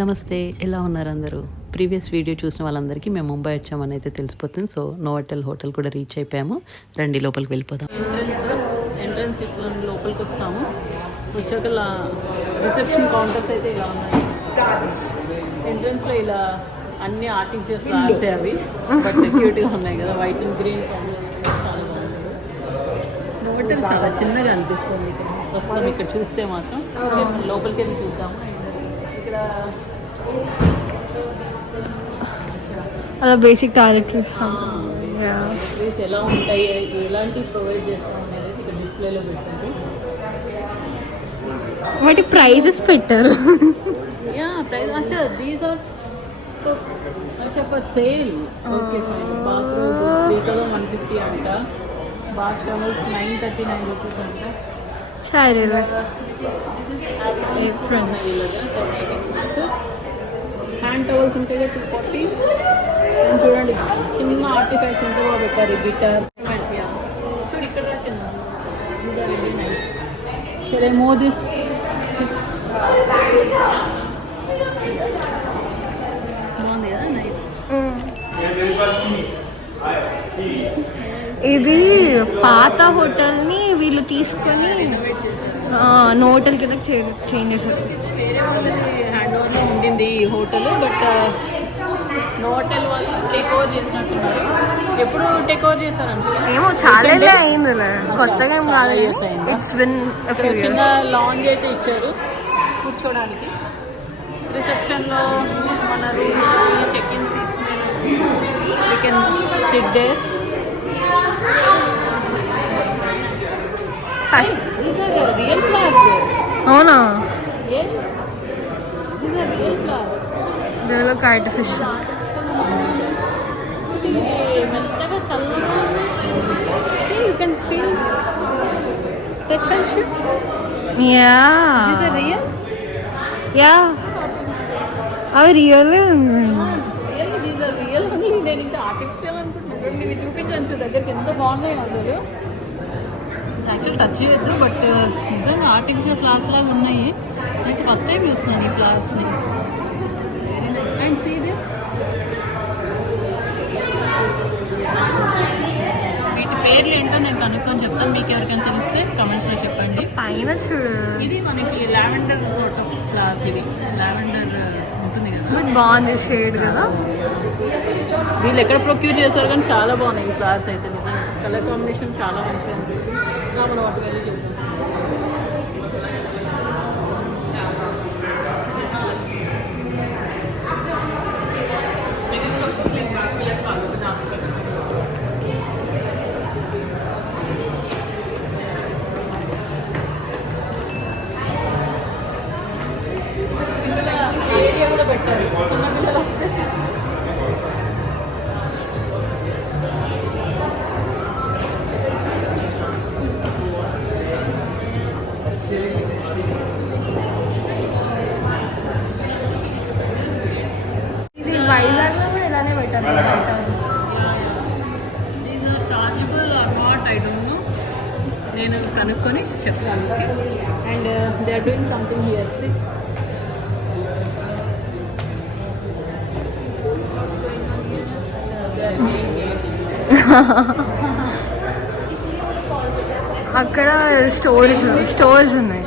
నమస్తే, ఎలా ఉన్నారు అందరూ? ప్రీవియస్ వీడియో చూసిన వాళ్ళందరికీ మేము ముంబై వచ్చామని అయితే తెలిసిపోతుంది. సో నోవోటెల్ హోటల్ కూడా రీచ్ అయిపోయాము. రండి లోపలికి వెళ్ళిపోదాం. ఎంట్రన్స్ ఇట్లా లోపలికి వస్తాము. వచ్చాక రిసెప్షన్ కౌంటర్స్ అయితే ఇలా ఉన్నాయి. ఎంట్రన్స్లో ఇలా అన్ని ఆర్టిఫిషియల్ ఫ్లవర్స్ అవి బట్ క్యూట్గా ఉన్నాయి కదా, వైట్ అండ్ గ్రీన్ చాలా బాగుంది. నోవోటెల్ చాలా చిన్నగా అనిపిస్తుంది. వస్తాం ఇక్కడ చూస్తే మాత్రం లోపలికి వెళ్ళి చూద్దాము. ఇక్కడ అలా బేసిక్ క్యారెక్టర్స్ ఎలా ఉంటాయి, ఎలాంటి ప్రొవైడ్ చేస్తాం అనేది ఇక్కడ డిస్ప్లేలో పెట్టారు. వాటి ప్రైజెస్ పెట్టారు. ప్రైస్ అచ్చా దీస్ ఆర్ అచ్చా for sale. Okay fine. Bathroom 3150 అంట, బాత్ టవల్స్ 939 రూపీస్ అంట. సరే హ్యాండ్ టవల్స్ ఉంటాయి 240. చూడండి చిన్న ఆర్టిఫాక్ట్స్ ఎంతో బాగా పెట్టారు. గిటార్స్ చూడు ఇక్కడ చిన్న దీస్ ఆర్ రియల్లీ నైస్. సరే మోదిస్ బాగుంది కదా, నైస్. ఇది పాత హోటల్ని వీళ్ళు తీసుకొని నోవోటెల్ కింద చేంజ్ చేశారు. వేరే వాళ్ళది హ్యాండ్ ఓవర్లో ఉండింది ఈ హోటల్, బట్ నోవోటెల్ వాళ్ళు టేక్ ఓవర్ చేసినట్టున్నారు. ఎప్పుడు టేక్ ఓవర్ చేశారంటే ఏమో చాలా అయింది, కొత్తగా ఏం కాదు. ఇట్స్ బిన్ చిన్న లాంజ్ అయితే ఇచ్చారు కూర్చోడానికి. రిసెప్షన్లో మన రూమ్స్ చెక్ ఇన్స్ తీసుకునే we can sit there. Real flowers. అవునా? Real flowers. They look artificial. మెత్తగా చల్లగా you can feel texture. Yeah. Is it real? Yeah. అవి real. Real these are real only. నేను ఇంకా ఆర్టిఫిషియల్ అనుకుంటున్నాను. ఇవి చూపించాను దగ్గరికి, ఎంత బాగున్నాయి అసలు. యాక్చువల్ టచ్ చేయొద్దు, బట్ నిజంగా ఆర్టిఫిషియల్ ఫ్లవర్స్ లాగా ఉన్నాయి. అయితే ఫస్ట్ టైం చూస్తున్నాను ఈ ఫ్లవర్స్ని. Very nice. And see this, వీటి పేర్లు ఏంటో నేను కనుక్కొని చెప్తాను. మీకు ఎవరికైనా తెలిస్తే కమెంట్స్లో చెప్పండి. పైన చూడు, ఇది మనకి లావెండర్ సార్ట్ ఆఫ్ ఫ్లవర్స్. ఇవి లావెండర్ ఉంటుంది కదా, బాగుంది షేడ్ కదా. వీళ్ళు ఎక్కడ ప్రొక్యూర్ చేశారు కానీ చాలా బాగున్నాయి ఈ ఫ్లవర్స్ అయితే. నిజంగా కలర్ కాంబినేషన్ చాలా మంచిగా ఉంది. మనం వాటి వెళ్ళి చూద్దాం. ఏరియా కూడా పెట్టారు చిన్న పిల్లలు వస్తే. ఇది వైజాగ్లో కూడా ఇలానే పెట్టారు. These are chargeable or not, I don't know. నేను కనుక్కొని చెప్తాను. And they are doing something here. అక్కడ స్టోర్స్ ఉన్నాయి. స్టోర్స్ ఉన్నాయా?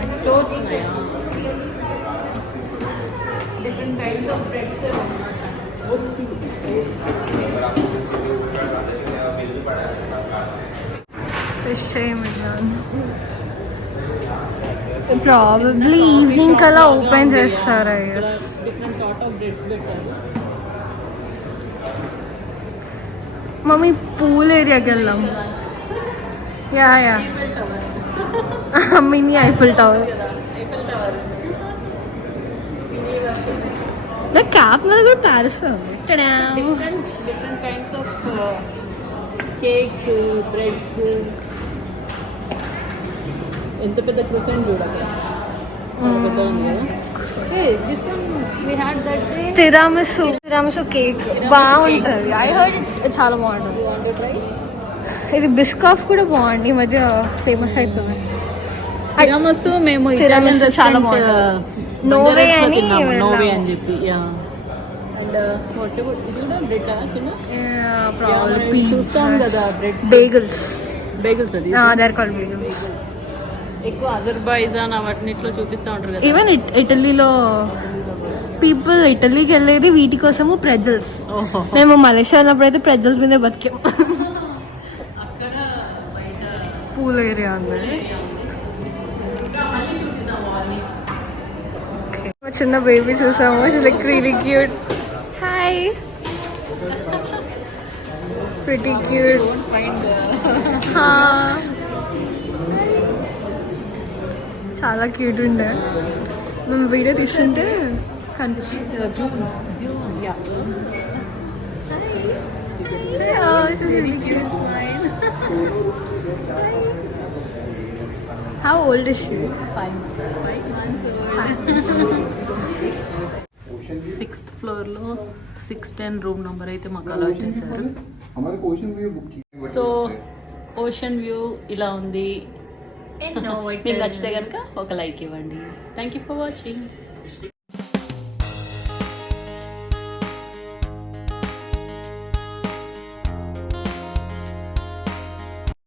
Different types of breads. Probably evening కల్లా ఓపెన్ చేస్తారు. డిఫరెంట్ సార్ట్ ఆఫ్ బ్రెడ్స్ పెట్టారు. మమ్మీ పూల్ ఏరియాకి వెళ్దాం. Yeah mini Eiffel tower. నా క్యాప్ మీద కూడా ప్యారిస్ ఉంది. Different kinds of cakes, breads. ఎంత పెద్ద క్రూసెంట్ చూడాలి, పెద్ద ఉంది కదా. This one we had that day. తిరామిసు కేక్ బాగుంటుంది. ఐ హర్డ్ చాలా బాగుంటుంది. ఇది బిస్కాఫ్ కూడా బాగుంది, ఈ మధ్య ఫేమస్ అవుతుంది. తిరామసు మేము తిరామసు చాలా నోవే అని నోవే అని చెప్పి అండ్ ఇది కూడా బ్రెడ్ చిన్న చూస్తాం కదా బ్రెడ్ బేగల్స్ బేగల్స్ అది దర్ కాల్డ్ బేగల్స్. ఎక్కువ అజర్బైజాన్ వాటినిట్లో చూపిస్తూ ఉంటారు కదా. ఈవెన్ ఇటలీలో పీపుల్ ఇటలీకి వెళ్ళేది వీటి కోసము ప్రెజల్స్. మేము మలేషియా వెళ్ళినప్పుడు అయితే ప్రెజల్స్ మీదే బతికాం. పూల్ ఏరియా ఉంది. చిన్న బేబీ చూసాము, it's like really cute. Hi, pretty cute. చాలా క్యూట్ ఉండే. మేము వీడియో తీస్తుంటే కనిపిస్తుంది. How old is she? 5 months. 6th floor లో 610 రూమ్ నెంబర్ అయితే మాకు అలాట్ చేశారు. సో ఓషన్ వ్యూ ఇలా ఉంది. మీకు నచ్చితే కనుక ఒక లైక్ ఇవ్వండి. Thank you for watching.